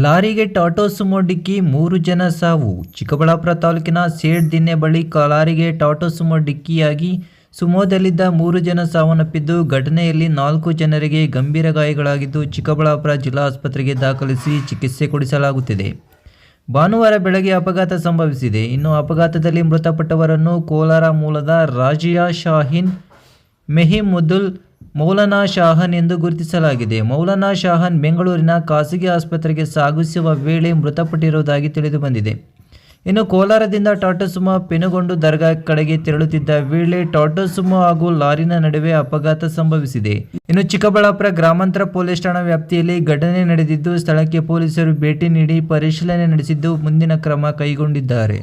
ಲಾರಿಗೆ ಟಾಟಾ ಸುಮೋ ಡಿಕ್ಕಿ 3 ಜನ ಸಾವು. ಚಿಕ್ಕಬಳ್ಳಾಪುರ ತಾಲೂಕಿನ ಸೇಡ್ದಿನ್ನೆ ಬಳಿ ಲಾರಿಗೆ ಟಾಟಾ ಸುಮೋ ಡಿಕ್ಕಿಯಾಗಿ ಸುಮೋದಲ್ಲಿದ್ದ 3 ಜನ ಸಾವನ್ನಪ್ಪಿದ್ದು, ಘಟನೆಯಲ್ಲಿ 4 ಜನರಿಗೆ ಗಂಭೀರ ಗಾಯಗಳಾಗಿದ್ದು, ಚಿಕ್ಕಬಳ್ಳಾಪುರ ಜಿಲ್ಲಾ ಆಸ್ಪತ್ರೆಗೆ ದಾಖಲಿಸಿ ಚಿಕಿತ್ಸೆ ಕೊಡಿಸಲಾಗುತ್ತಿದೆ. ಭಾನುವಾರ ಬೆಳಗ್ಗೆ ಅಪಘಾತ ಸಂಭವಿಸಿದೆ. ಇನ್ನು ಅಪಘಾತದಲ್ಲಿ ಮೃತಪಟ್ಟವರನ್ನು ಕೋಲಾರ ಮೂಲದ ರಾಜಿಯಾ ಶಾಹೀನ್, ಮೆಹಿಮುದುಲ್ ಮೌಲಾನಾ ಶಾಹನ್ ಎಂದು ಗುರುತಿಸಲಾಗಿದೆ. ಮೌಲಾನಾ ಶಾಹನ್ ಬೆಂಗಳೂರಿನ ಖಾಸಗಿ ಆಸ್ಪತ್ರೆಗೆ ಸಾಗಿಸುವ ವೇಳೆ ಮೃತಪಟ್ಟಿರುವುದಾಗಿ ತಿಳಿದುಬಂದಿದೆ. ಇನ್ನು ಕೋಲಾರದಿಂದ ಟಾಟಾ ಸುಮೋ ಪೆನುಗೊಂಡು ದರ್ಗಾ ಕಡೆಗೆ ತೆರಳುತ್ತಿದ್ದ ವೇಳೆ ಟಾಟಾ ಸುಮೋ ಹಾಗೂ ಲಾರಿನ ನಡುವೆ ಅಪಘಾತ ಸಂಭವಿಸಿದೆ. ಇನ್ನು ಚಿಕ್ಕಬಳ್ಳಾಪುರ ಗ್ರಾಮಾಂತರ ಪೊಲೀಸ್ ಠಾಣಾ ವ್ಯಾಪ್ತಿಯಲ್ಲಿ ಘಟನೆ ನಡೆದಿದ್ದು, ಸ್ಥಳಕ್ಕೆ ಪೊಲೀಸರು ಭೇಟಿ ನೀಡಿ ಪರಿಶೀಲನೆ ನಡೆಸಿದ್ದು, ಮುಂದಿನ ಕ್ರಮ ಕೈಗೊಂಡಿದ್ದಾರೆ.